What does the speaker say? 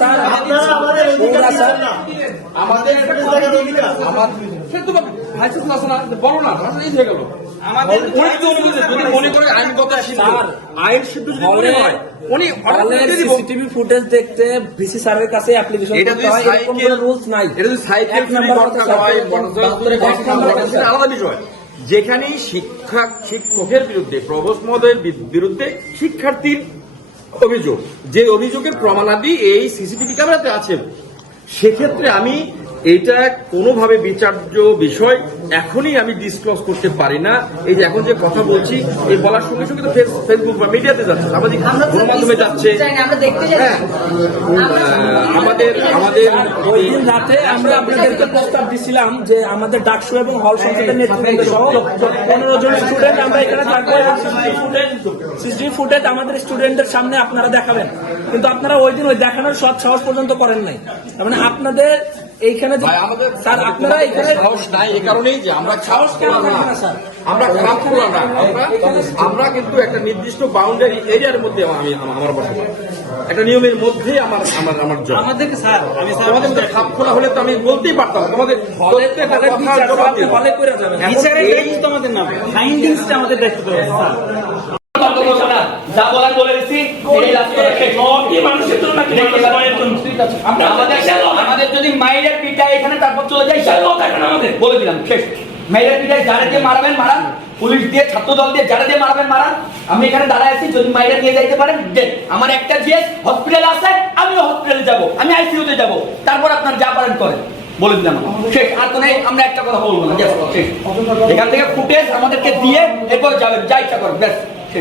Sir আমাদের বলো না এই হয়ে গেল আইন সিদ্ধ যদি হয় উনি সিসিটিভি ফুটেজ দেখতে ভিসি স্যারের কাছে অ্যাপ্লিকেশন করতে হয়, এরকম কোনো রুলস নাই। এটা যদি সাইকেল আলাদা বিষয়। যেখানে শিক্ষকের বিরুদ্ধে, প্রভোস্ট মহোদয়ের বিরুদ্ধে শিক্ষার্থীর অভিযোগ, যে অভিযোগের প্রমাণাদি এই সিসিটিভি ক্যামেরাতে আছে, সেক্ষেত্রে আমি এটা কোনোভাবে বিচার্য বিষয় এখনই আমি ডিসক্লোজ করতে পারি না। এই যে এখন যে কথা বলছি, এই বলার সঙ্গে সঙ্গে তো ফেসবুক বা মিডিয়াতে যাচ্ছে, সামাজিক গণমাধ্যমে যাচ্ছে। হ্যাঁ, আমাদের ওই দিন রাতে আমরা আপনাদেরকে প্রস্তাব দিছিলাম যে আমাদের ডাকসু এবং হল সংসদের নেতৃত্ব সহ 15 জন স্টুডেন্ট আমরা এখানে থাকবো, সিসিটিভি ফুটেজ আমাদের স্টুডেন্টদের সামনে আপনারা দেখাবেন, কিন্তু আপনারা ওই দিন ওই দেখানোর সৎ সাহস পর্যন্ত করেন নাই। মানে আপনাদের এইখানে স্যার আপনারা এখানে সাহস নাই, এই কারণেই যে আমরা সাহস করলাম না, আমরা খারাপ করলাম না, আমরা কিন্তু একটা নির্দিষ্ট বাউন্ডারি এরিয়ার মধ্যে আমার বসবাস, একটা নিয়মের মধ্যেই আমার জব। আমাদেরকে স্যার আমি তোমাদের মধ্যে খাপ খোলা হলে তো আমি বলতেই পারতাম, তোমাদের হলে করে যাবেন, বিচারের দায়িত্ব তো আমাদের না, ফাইন্ডিংসটা আমাদের দায়িত্ব স্যার। যা বলার বলে দিচ্ছি, আমাদের যদি মাইরের পিঠায় এখানে তারপর চলে যাই, আমাদের বলে দিলাম শেষ। মাইরের পিঠায় যারা দিয়ে মারাবেন মারান, পুলিশ দিয়ে ছাত্র দল দিয়ে যারা দিয়ে মারাবেন মারান, আমি এখানে দাঁড়ায় আছি, যদি মাইরে নিয়ে যাইতে পারেন দেন। আমার একটা জিএস হসপিটাল আছে, আমিও হসপিটালে যাবো, আমি আইসিইউতে যাবো, তারপর আপনার যা পারেন করেন, বলে দিলাম শেষ। আর তো নেই, আমরা একটা কথা বলবো না, শেষ। এখান থেকে ফুটেজ আমাদেরকে দিয়ে এরপর যাবেন, যা ইচ্ছা করেন, ব্যাস।